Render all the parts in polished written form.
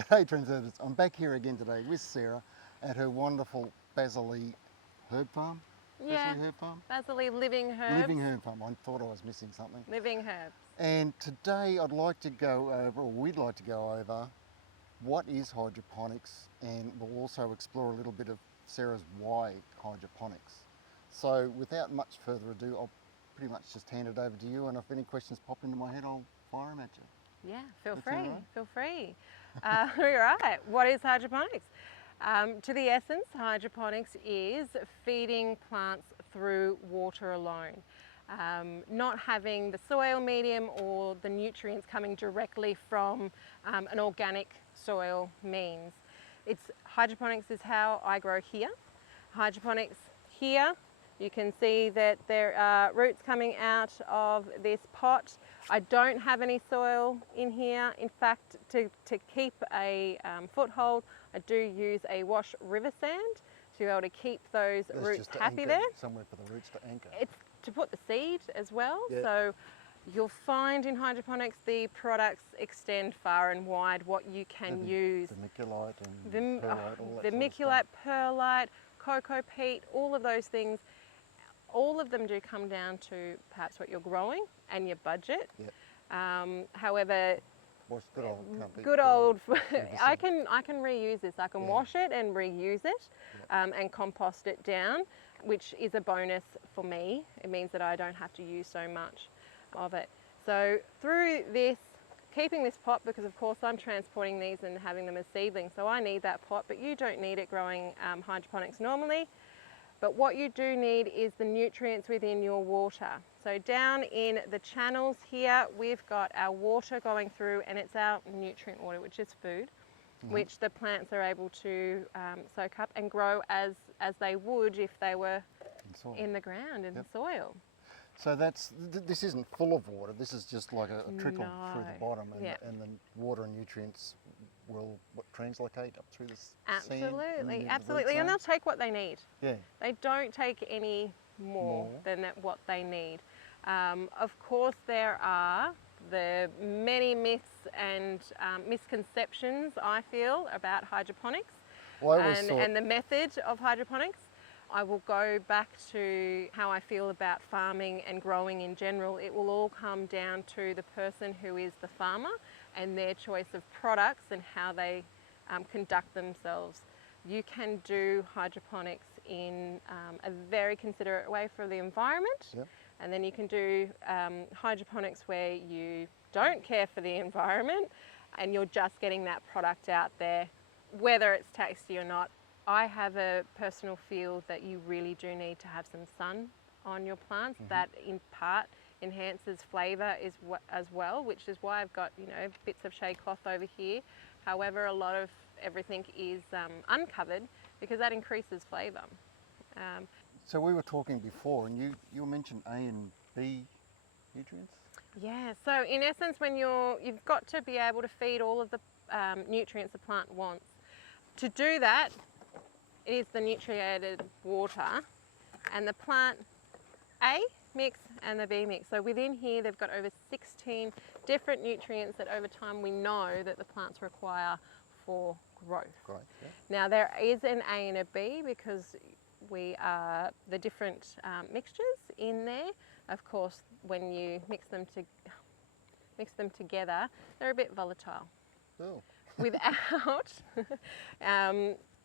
G'day Trendsetters, I'm back here again today with Sarah at her wonderful Basilea herb farm. Yeah, Basilea herb farm? Basilea Living Herbs. Living herb farm, I thought I was missing something. Living Herbs. And today I'd like to go over, or we'd like to go over, what is hydroponics, and we'll also explore a little bit of Sarah's why hydroponics. So without much further ado, I'll pretty much just hand it over to you, and if any questions pop into my head, I'll fire them at you. Yeah, feel That's free, all right. feel free. All right, what is hydroponics? To the essence, hydroponics is feeding plants through water alone. Not having the soil medium or the nutrients coming directly from an organic soil means. Hydroponics is how I grow here. Hydroponics here, you can see that there are roots coming out of this pot. I don't have any soil in here. In fact, to keep a foothold, I do use a wash river sand to be able to keep those roots happy there. Somewhere for the roots to anchor. It's to put the seed as well. Yeah. So you'll find in hydroponics the products extend far and wide what you can use. The ℃𝕃𝔼𝔸𝕊 and perlite, all that the sort of ℃𝕃𝔼𝔸𝕊, stuff. perlite, cocoa peat, all of those things. All of them do come down to perhaps what you're growing and your budget. Yep. However, What's good old company? good old, I can reuse this. I can wash it and reuse it Yep. and compost it down, which is a bonus for me. It means that I don't have to use so much of it. So through this, keeping this pot, because of course I'm transporting these and having them as seedlings, so I need that pot, but you don't need it growing hydroponics normally. But what you do need is the nutrients within your water. So down in the channels here, we've got our water going through, and it's our nutrient water, which is food, which the plants are able to soak up and grow as they would if they were in the ground, in the soil. So this isn't full of water, this is just like a trickle through the bottom, and the water and nutrients will translocate up through the sand? Absolutely, absolutely, and they'll take what they need. Yeah. They don't take any more than what they need. Of course, there are the many myths and misconceptions, I feel, about hydroponics and the method of hydroponics. I will go back to how I feel about farming and growing in general. It will all come down to the person who is the farmer and their choice of products and how they conduct themselves. You can do hydroponics in a very considerate way for the environment. Yep. And then you can do hydroponics where you don't care for the environment and you're just getting that product out there, whether it's tasty or not. I have a personal feel that you really do need to have some sun on your plants. That in part enhances flavour as well, which is why I've got, you know, bits of shade cloth over here. However, a lot of everything is uncovered because that increases flavour. So we were talking before, and you mentioned A and B nutrients? Yeah, so in essence, when you've got to be able to feed all of the nutrients the plant wants. To do that, it is the nutriated water, and the plant A mix and the B mix. So within here, they've got over 16 different nutrients that over time we know that the plants require for growth. Great. Yeah. Now there is an A and a B because we are the different mixtures in there. Of course, when you mix them together, they're a bit volatile. Oh.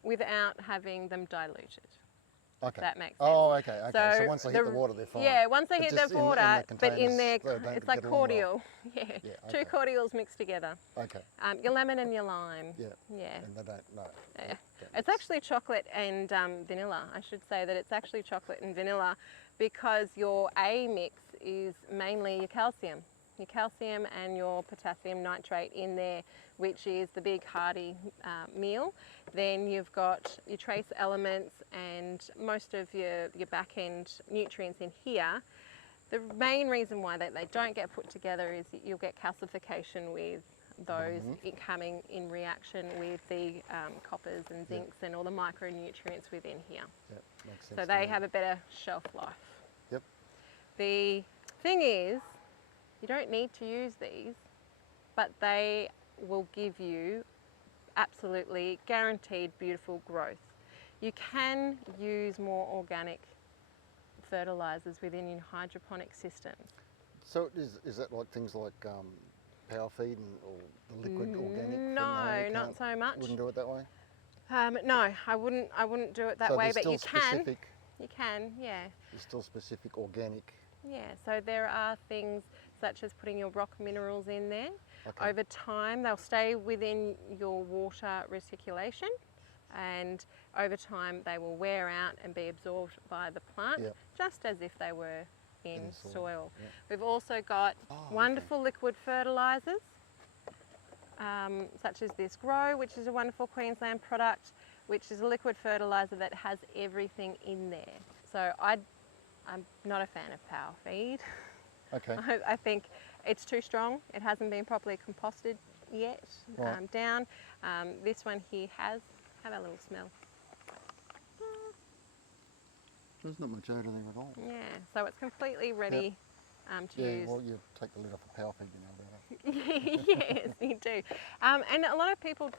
Without having them diluted. Okay. That makes sense. Oh, okay. So once they hit the water, they're fine. Yeah, once they hit the water, but in there, it's like get cordial. Yeah, okay. Two cordials mixed together. Okay. Your lemon and your lime. Yeah. Yeah. And they don't, no. Yeah. It's actually chocolate and vanilla. I should say that it's actually chocolate and vanilla because your A mix is mainly your calcium and your potassium nitrate in there, which is the big hearty meal. Then you've got your trace elements and most of your back end nutrients in here. The main reason why they don't get put together is you'll get calcification with those coming in reaction with the coppers and zincs and all the micronutrients within here. Yep, makes sense. So they have a better shelf life. Yep. The thing is, you don't need to use these, but they will give you absolutely guaranteed beautiful growth. You can use more organic fertilisers within your hydroponic systems. So is that like things like power feed or the liquid organic? No, not so much. Wouldn't do it that way? No, I wouldn't do it that So way, there's but you still can. specific, You can, yeah. there's still specific organic. Yeah, so there are things such as putting your rock minerals in there. Okay. Over time, they'll stay within your water reticulation, and over time they will wear out and be absorbed by the plant, Yep. just as if they were in the soil. Yep. We've also got wonderful liquid fertilisers, such as this ℏ𝕃, which is a wonderful Queensland product, which is a liquid fertiliser that has everything in there. So I'm not a fan of power feed. Okay. I think it's too strong. It hasn't been properly composted yet Right. down. This one here has. Have a little smell. There's not much odour there at all. Yeah, so it's completely ready to Yeah, use. well, you take the lid off the power feed, you know that. Yes, you do. And a lot of people,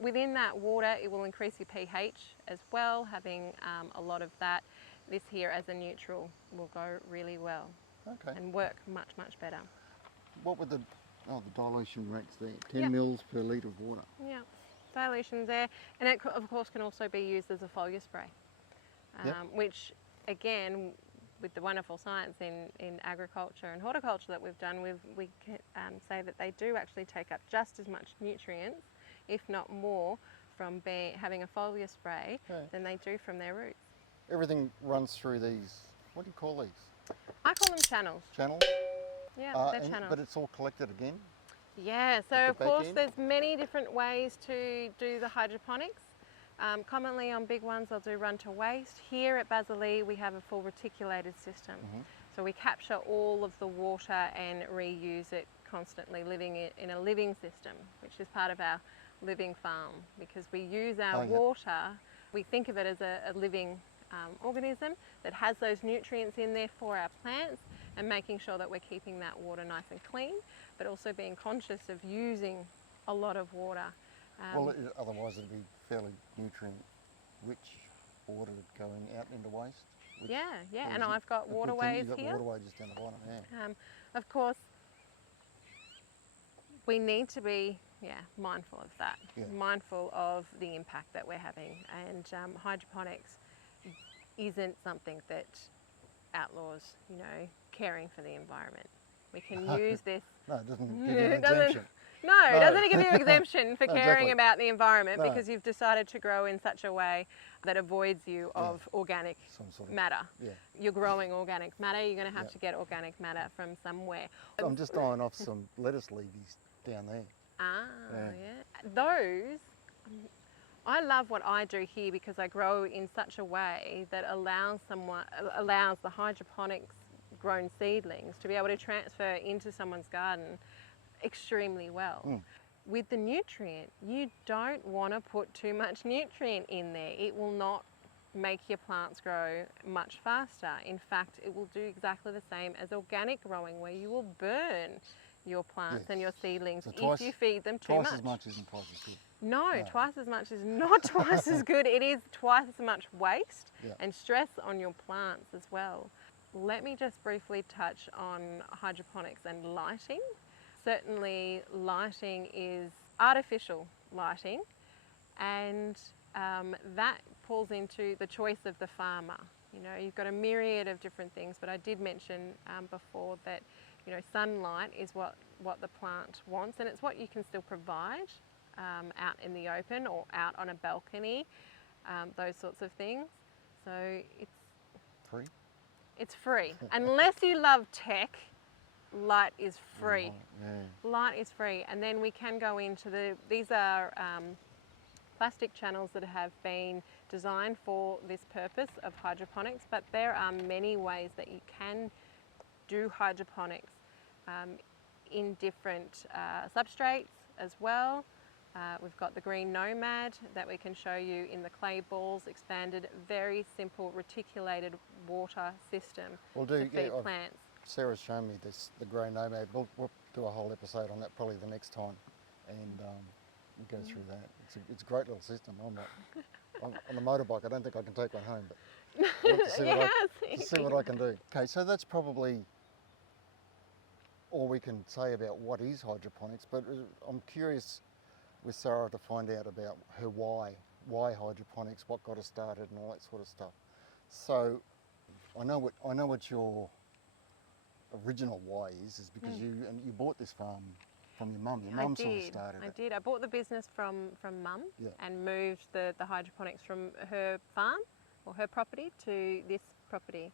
within that water, it will increase your pH as well. Having a lot of that, this here as a neutral will go really well Okay. and work much, much better. What would the dilution rates there? 10 Yep. mils per litre of water. Yeah, dilution's there. And it, of course, can also be used as a foliar spray, Yep. which, again, with the wonderful science in agriculture and horticulture that we've done, we can say that they do actually take up just as much nutrients, if not more, from having a foliar spray than they do from their roots. Everything runs through these, what do you call these? I call them channels. Channels? Yeah, they're channels. But it's all collected again? Yeah, so At the of back course end? there's many different ways to do the hydroponics. Commonly on big ones they'll do run to waste. Here at Basilea we have a full reticulated system. So we capture all of the water and reuse it constantly, living it in a living system, which is part of our living farm, because we use our water, we think of it as a living organism that has those nutrients in there for our plants, and making sure that we're keeping that water nice and clean, but also being conscious of using a lot of water. Well, otherwise it'd be fairly nutrient-rich water going out into waste. Yeah, and I've got waterways You've got here. waterway just down the bottom, yeah. Of course, we need to be mindful of that, mindful of the impact that we're having, and hydroponics isn't something that outlaws, caring for the environment. We can use this. No, it doesn't give you an exemption. No, it doesn't give you an exemption for No, caring exactly. about the environment, No. because you've decided to grow in such a way that avoids you of organic Some sort of, matter. yeah. You're growing organic matter, you're going to have to get organic matter from somewhere. I'm just eyeing off some lettuce leaves down there. Those, I love what I do here because I grow in such a way that allows the hydroponics grown seedlings to be able to transfer into someone's garden extremely well. With the nutrient, you don't want to put too much nutrient in there. It will not make your plants grow much faster. In fact, it will do exactly the same as organic growing, where you will burn your plants and your seedlings if you feed them too much. Twice as much isn't twice as good. No, twice as much is not twice as good. It is twice as much waste and stress on your plants as well. Let me just briefly touch on hydroponics and lighting. Certainly lighting is artificial lighting, and that pulls into the choice of the farmer. You've got a myriad of different things, but I did mention before that sunlight is what the plant wants, and it's what you can still provide out in the open or out on a balcony, those sorts of things. So it's Free? It's free. Unless you love tech, light is free. Light is free. And then we can go into these are plastic channels that have been designed for this purpose of hydroponics, but there are many ways that you can do hydroponics in different substrates as well. We've got the green ℏ𝕃 that we can show you in the clay balls, expanded, very simple reticulated water system to feed plants. Sarah's shown me the grey ℏ𝕃. We'll do a whole episode on that probably the next time, and go through that. It's a great little system. I'm on a motorbike. I don't think I can take one home, but I'll have to see what I can do. Okay, so that's probably all we can say about what is hydroponics, but I'm curious with Sarah to find out about her why hydroponics, what got her started and all that sort of stuff. So I know what your original why is because you bought this farm from your mum. Your mum sort of started it. I did. I bought the business from mum and moved the hydroponics from her farm or her property to this property.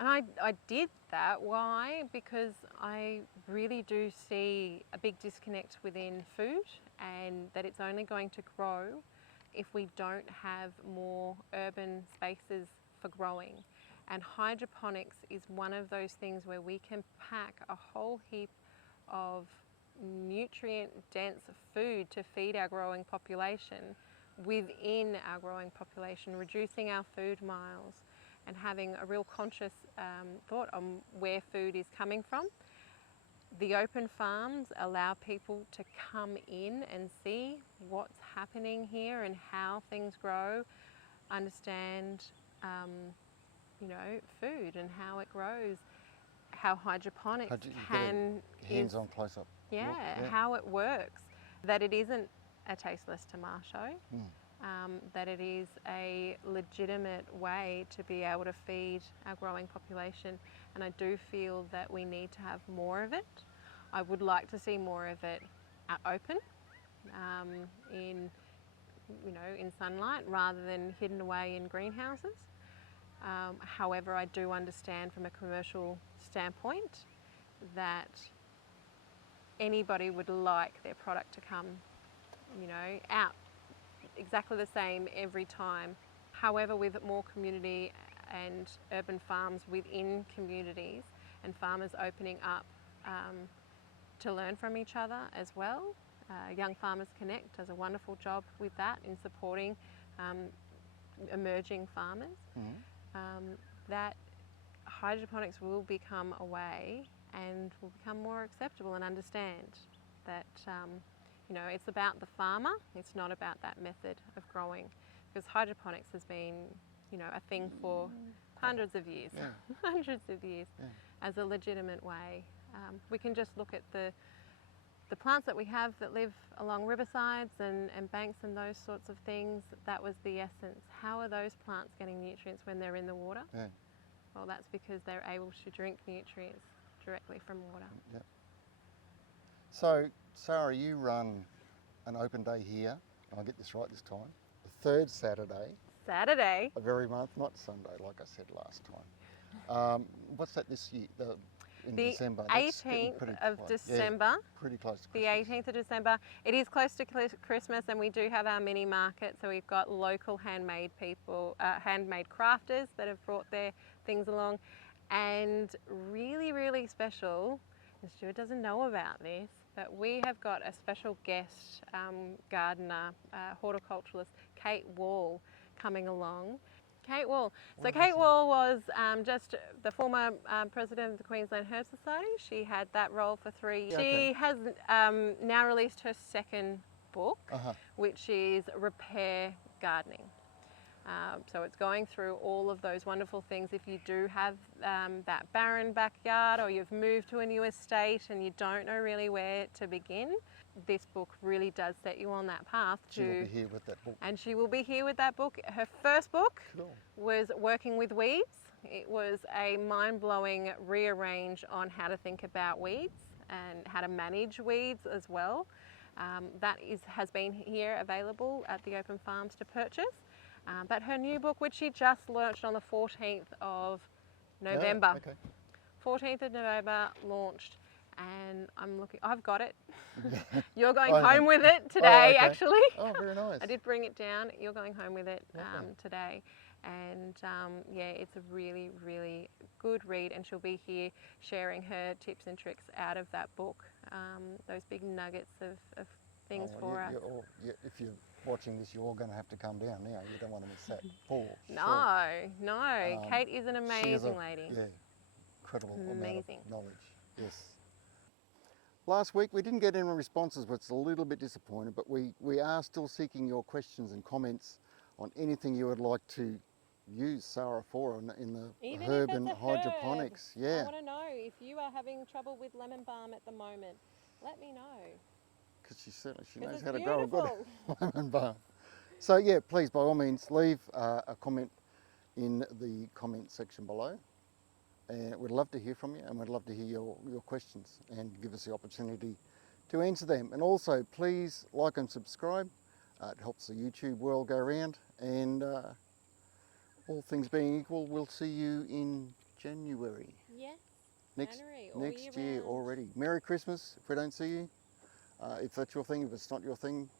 And I did that. Why? Because I really do see a big disconnect within food, and that it's only going to grow if we don't have more urban spaces for growing. And hydroponics is one of those things where we can pack a whole heap of nutrient-dense food to feed our growing population within our growing population, reducing our food miles, and having a real conscious thought on where food is coming from. The open farms allow people to come in and see what's happening here and how things grow, understand food and how it grows, how hydroponics can... Hands-on close-up. Yeah, how it works. That it isn't a tasteless ℙ𝕃𝕇, that it is a legitimate way to be able to feed our growing population, and I do feel that we need to have more of it. I would like to see more of it open, in sunlight rather than hidden away in greenhouses. However, I do understand from a commercial standpoint that anybody would like their product to come, out exactly the same every time. However, with more community and urban farms within communities and farmers opening up to learn from each other as well, Young Farmers Connect does a wonderful job with that in supporting emerging farmers. That hydroponics will become a way and will become more acceptable, and understand that it's about the farmer, it's not about that method of growing, because hydroponics has been a thing for hundreds of years, hundreds of years, as a legitimate way. We can just look at the plants that we have that live along riversides and banks and those sorts of things. That was the essence. How are those plants getting nutrients when they're in the water? Well, that's because they're able to drink nutrients directly from water. So, Sarah, you run an open day here, and I'll get this right this time, the third Saturday of every month, not Sunday like I said last time. What's that this year? In December. 18th of December. Pretty close to Christmas. The 18th of December. It is close to Christmas, and we do have our mini market. So we've got local handmade people, handmade crafters that have brought their things along. And really, really special, and Stewart doesn't know about this, but we have got a special guest gardener, horticulturalist, Kate Wall, coming along. Kate Wall. So Kate Wall was just the former president of the Queensland Herb Society. She had that role for 3 years. She has now released her second book, which is Repair Gardening. So it's going through all of those wonderful things. If you do have that barren backyard, or you've moved to a new estate and you don't know really where to begin, this book really does set you on that path. She will be here with that book. And she will be here with that book. Her first book was Working with Weeds. It was a mind-blowing rearrange on how to think about weeds and how to manage weeds as well. That has been here available at the open farms to purchase. But her new book, which she just launched on the 14th of November. 14th of November launched, and I've got it. You're going home with it today, actually. Oh, very nice. I did bring it down. You're going home with it today. And it's a really, really good read, and she'll be here sharing her tips and tricks out of that book, those big nuggets of things for us. If you're watching this, you're all going to have to come down now. You don't want to miss that. No. Kate is an amazing lady. Incredible amount of knowledge. Yes. Last week we didn't get any responses, which is a little bit disappointed, but we are still seeking your questions and comments on anything you would like to use Sarah for in the Even herb if and it's a hydroponics. herb. Yeah. I want to know if you are having trouble with lemon balm at the moment. Let me know. Because she 'Cause knows it's how to grow a good beautiful. lemon balm. So yeah, please by all means leave a comment in the comment section below. And we'd love to hear from you, and we'd love to hear your questions and give us the opportunity to answer them. And also please like and subscribe. It helps the YouTube world go round, and all things being equal, we'll see you in January. Yes. Next January, all next year year round. already. Merry Christmas if we don't see you. If that's your thing, if it's not your thing,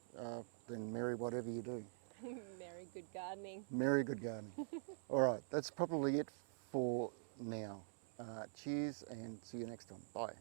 then merry whatever you do. Merry good gardening. Merry good gardening. All right, that's probably it for now. Cheers and see you next time. Bye.